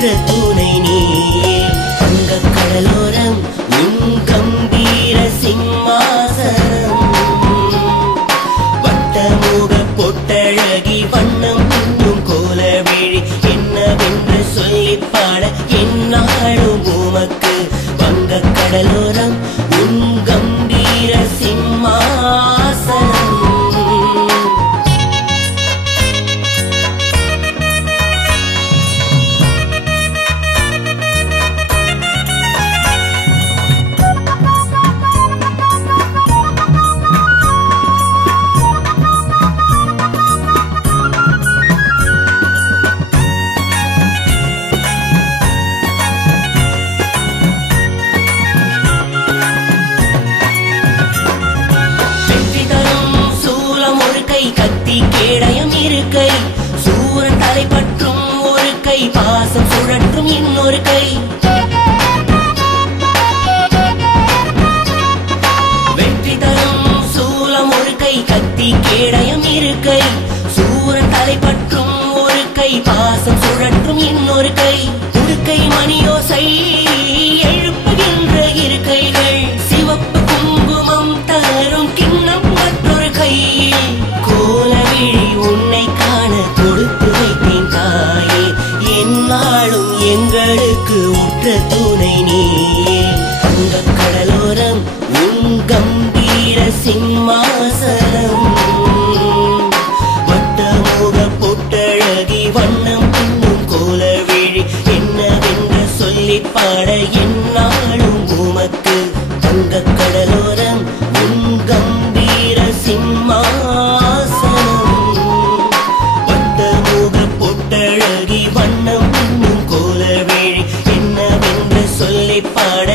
உற்ற துணை நீயே வங்கக் கடலோரம் உன் கம்பீர சிம்மாசனம் வட்டமுக பொட்டழகி வண்ணம் இன்னும் கோலவிழி என்னவென்று சொல்லிப் பாட என்னாலும் உமக்கு வங்கக் கடலோரம் உன் கம்பீர சிம்மாசனம் கத்தி கேடயம் இருக்கை சூரன் தலை பற்றும் ஒரு கை பாசம் சுழற்றும் இன்னொரு கை வெற்றி தரும் சூலம் ஒரு கை கத்தி கேடயம் இருக்கை சூரன் தலை பற்றும் ஒரு கை பாசம் சுழற்றும் இன்னொரு கை உடுக்கை மணியோசை எழுப்புகின்ற இரு கைகள் சிவப்பு குங்குமம் தரும் கிண்ணம் மற்றொரு கையில் கோலவிழி உன்னை காண கொடுத்து வைத்தேன் தாயே என்னாலும் எங்களுக்கு உற்ற துணை நீயே வங்கக் கடலோரம் உன் கம்பீர சிம்மாசனம் வட்டமுக பொட்டழகி வண்ணம் இன்னும் கோலவிழி என்னவென்று சொல்லிப் பாட என்னாலும் உமக்கு வங்கக் கடலோரம் உன் கம்பீர சிம்மாசனம் வட்டமுக பொட்டழகி வண்ணம் இன்னும் கோலவிழி என்னவென்று சொல்லிப் பாட